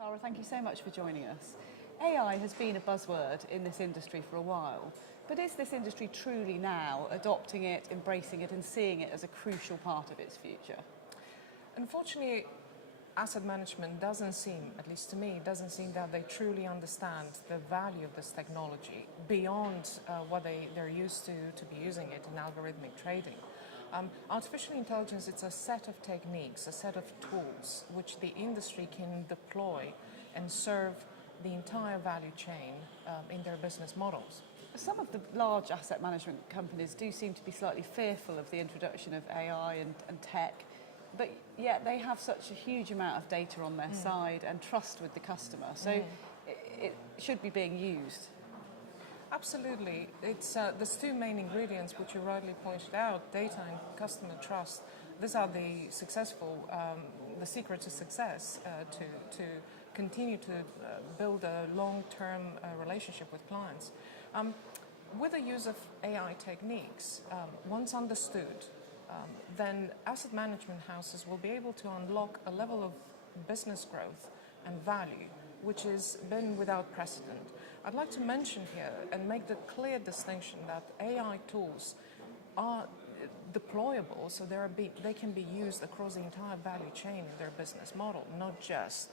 Clara, thank you so much for joining us. AI has been a buzzword in this industry for a while, but is this industry truly now adopting it, embracing it and seeing it as a crucial part of its future? Unfortunately, asset management doesn't seem, at least to me, doesn't seem that they truly understand the value of this technology beyond what they're used to be using it in algorithmic trading. Artificial intelligence, it's a set of techniques, a set of tools which the industry can deploy and serve the entire value chain in their business models. Some of the large asset management companies do seem to be slightly fearful of the introduction of AI and tech, but yet they have such a huge amount of data on their side and trust with the customer, so it should be being used. Absolutely. It's there's two main ingredients which you rightly pointed out: data and customer trust. These are the secret to success to continue to build a long-term relationship with clients. With the use of AI techniques, once understood, then asset management houses will be able to unlock a level of business growth and value which has been without precedent. I'd like to mention here and make the clear distinction that AI tools are deployable, so they can be used across the entire value chain in their business model, not just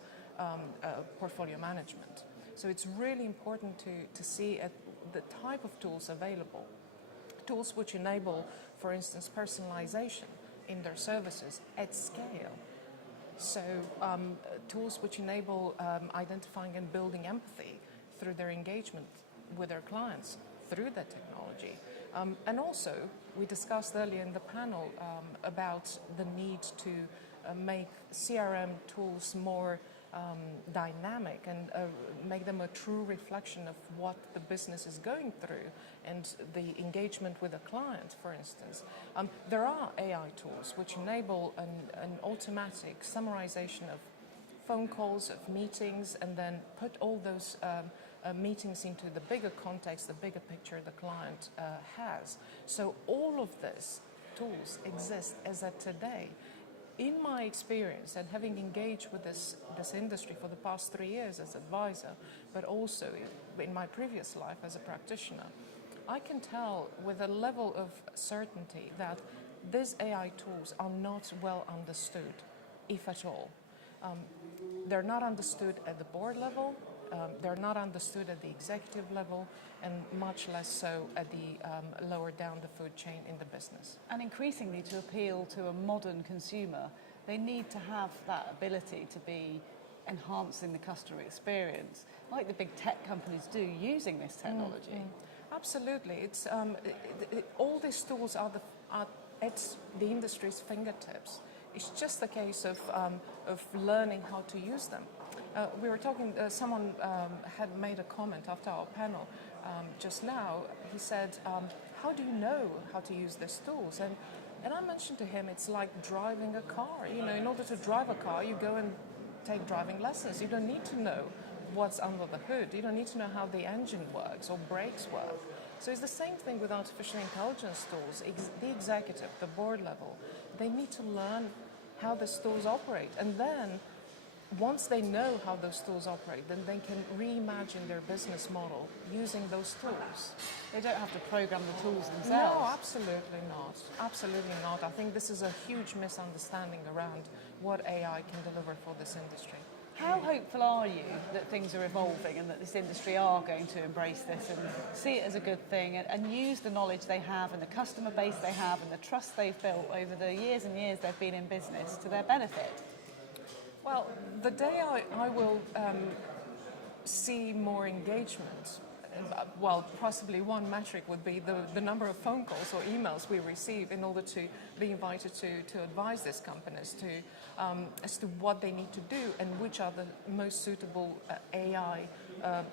portfolio management. So it's really important to see the type of tools available. Tools which enable, for instance, personalization in their services at scale. So tools which enable identifying and building empathy through their engagement with their clients through that technology. And also, we discussed earlier in the panel about the need to make CRM tools more dynamic and make them a true reflection of what the business is going through and the engagement with a client, for instance. There are AI tools which enable an automatic summarization of phone calls, of meetings, and then put all those meetings into the bigger context, the bigger picture the client has. So all of these tools exist as of today. In my experience, and having engaged with this industry for the past 3 years as advisor, but also in my previous life as a practitioner, I can tell with a level of certainty that these AI tools are not well understood, if at all. They're not understood at the board level, they're not understood at the executive level, and much less so at the lower down the food chain in the business. And increasingly, to appeal to a modern consumer, they need to have that ability to be enhancing the customer experience, like the big tech companies do using this technology. Absolutely. It's all these tools are at the industry's fingertips. It's just a case of learning how to use them. We were talking, someone had made a comment after our panel just now. He said, how do you know how to use these tools? And I mentioned to him, it's like driving a car. You know, in order to drive a car, you go and take driving lessons. You don't need to know what's under the hood. You don't need to know how the engine works or brakes work. So it's the same thing with artificial intelligence tools. The executive, the board level, they need to learn how these tools operate. And then once they know how those tools operate, then they can reimagine their business model using those tools. They don't have to program the tools themselves. No, absolutely not. Absolutely not. I think this is a huge misunderstanding around what AI can deliver for this industry. How hopeful are you that things are evolving and that this industry are going to embrace this and see it as a good thing and use the knowledge they have and the customer base they have and the trust they've built over the years and years they've been in business to their benefit? Well, the day I will see more engagement, well, possibly one metric would be the number of phone calls or emails we receive in order to be invited to advise these companies as to what they need to do and which are the most suitable AI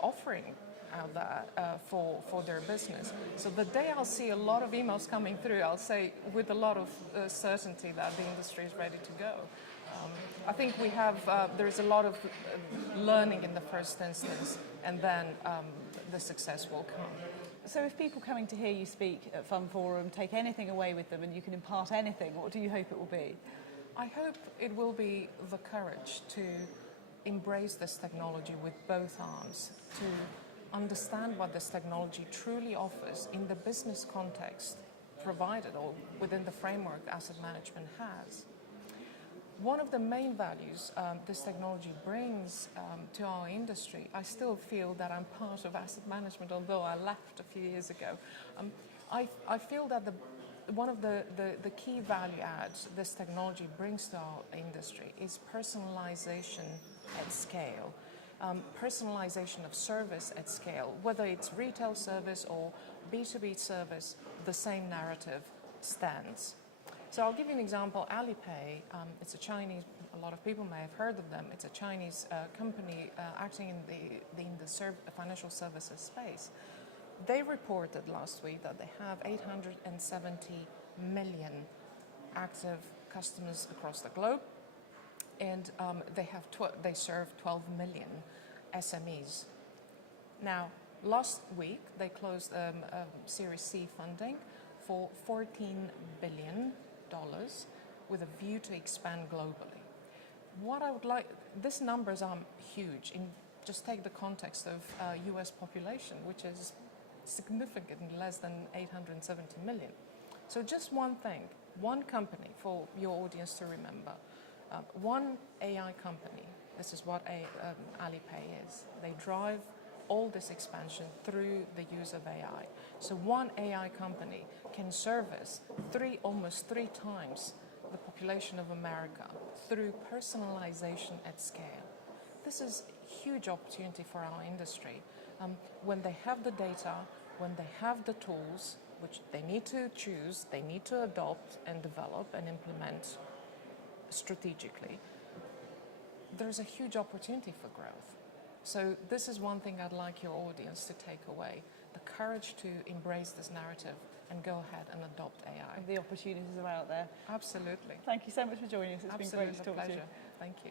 offering out there for their business. So the day I'll see a lot of emails coming through, I'll say with a lot of certainty that the industry is ready to go. I think we have, there is a lot of learning in the first instance, and then the success will come. So if people coming to hear you speak at FundForum take anything away with them and you can impart anything, what do you hope it will be? I hope it will be the courage to embrace this technology with both arms, to understand what this technology truly offers in the business context provided or within the framework asset management has. One of the main values this technology brings to our industry, I still feel that I'm part of asset management, although I left a few years ago. I feel that one of the key value adds this technology brings to our industry is personalization at scale. Personalization of service at scale, whether it's retail service or B2B service, the same narrative stands. So I'll give you an example. Alipay, it's a Chinese, a lot of people may have heard of them. It's a Chinese company acting in the financial services space. They reported last week that they have 870 million active customers across the globe, and they serve 12 million SMEs. Now, last week they closed Series C funding for $14 billion with a view to expand globally. What I would like, these numbers are huge. Just take the context of US population, which is significantly less than 870 million. So just one thing, one company for your audience to remember. One AI company, this is what Alipay is. They drive all this expansion through the use of AI. So one AI company can service almost three times the population of America through personalization at scale. This is a huge opportunity for our industry. When they have the data, when they have the tools, which they need to choose, they need to adopt and develop and implement strategically, there's a huge opportunity for growth. So this is one thing I'd like your audience to take away, the courage to embrace this narrative and go ahead and adopt AI. The opportunities are out there. Absolutely. Thank you so much for joining us. It's been great to talk to you. Thank you.